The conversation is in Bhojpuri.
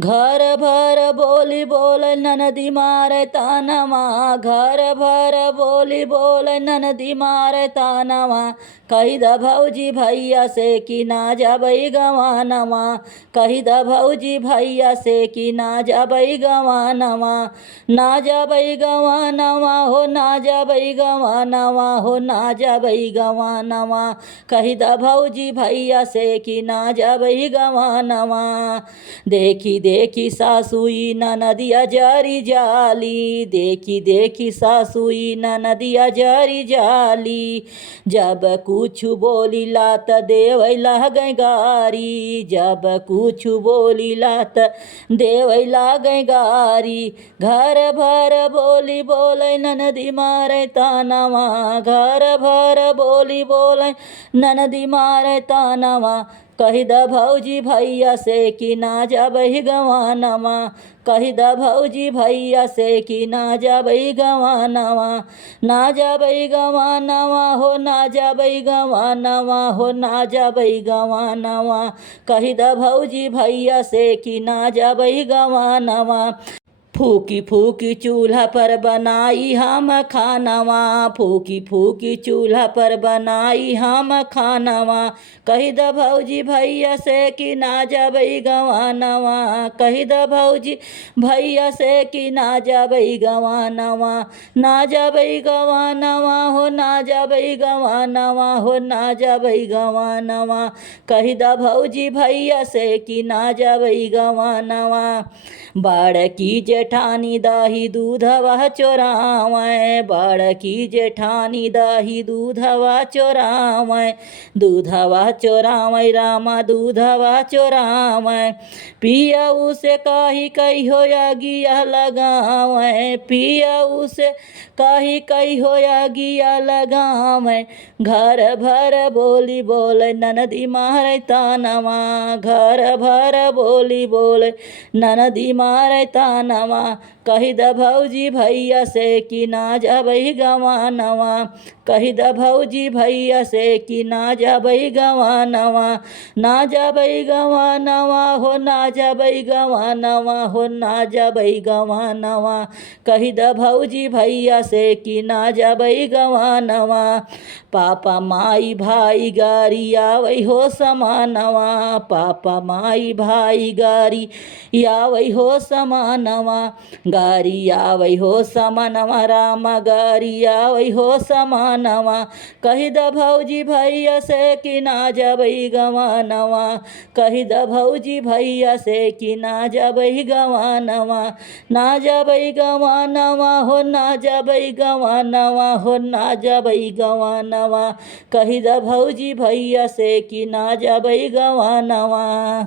घर भर बोली बोले ननदी मारे तानवा, घर भर बोली बोले ननदी मारे तानवा। कही द भौजी भैया से कि ना जबई गवानवा, कही द भौजी भैया से कि ना जबई गवानवा। ना जबई गवानवा हो, ना जबई गवानवा हो, ना जबई गवानवा। कही द भौजी भैया से कि ना जबई गवानवा। देखी देखी सासुई ननदिया जरी जाली, देखी देखी सासुई ननदिया जरी जाली। जब कुछ बोली लात देवै लागै गारी, जब कुछ बोली लात देवै लागै गारी। घर भर बोली बोलै ननदी मारै तानवा, घर भर बोली बोलै ननदी मारै तानवा। कही द भौजी भैया से कि ना जबई गवानवा, कही द भौजी भैया से कि ना जबई गवानवा। ना जबई गवानवा हो, ना जबई गवानवा हो, ना जबई गवानवा। कही द भौजी भैया से कि ना जबई गवानवा। फूकी फूकी चूल्हा पर बनाई हम खानवा, फूकी फूकी चूल्हा पर बनाई हम खानवा। कही द भौजी भैया से कि ना जबई गवानवा, कही द भौजी भैया से कि ना जबई गवानवा। ना जबई गवानवा हो, ना जबई गवानवा हो, ना जबई गवानवा। कही द भौजी भैया से कि ना जबई गवानवा। बड़की जेठानी दही दूधवा चोरावै, बड़की जेठानी दही दूधवा चोरावै। दूधवा चोरावै रामा दूधवा चोरावै। पियऊ से कही कहियो अगिया लगावै, पियऊ से कही कहियो अगिया लगावै। घर भर बोली बोले ननदी मारै तानवा, घर भर बोली बोले ननदी मारै तानवा। कही द भौजी भैया से कि ना जबई गवानवा, कही द भौजी भैया से कि ना जबई गवानवा। ना जबई गवानवा हो, ना जबई गवानवा हो, ना जबई गवानवा। कही द भौजी भैया से कि ना जबई गवानवा। पापा माई भाई गारी आवै हो समानवा, पापा माई भाई गारी आवै हो समानवा। गारी आवै हो समानवा रामा गारी आवै हो समानवा। कही द भौजी भैया से कि ना जबई गवानवा, कही द भौजी भैया से कि ना जबई गवानवा। ना जबई गवानवा हो, ना जबई गवानवा हो, ना जबई गवानवा। कही द भौजी भैया से कि ना जबई गवानवा।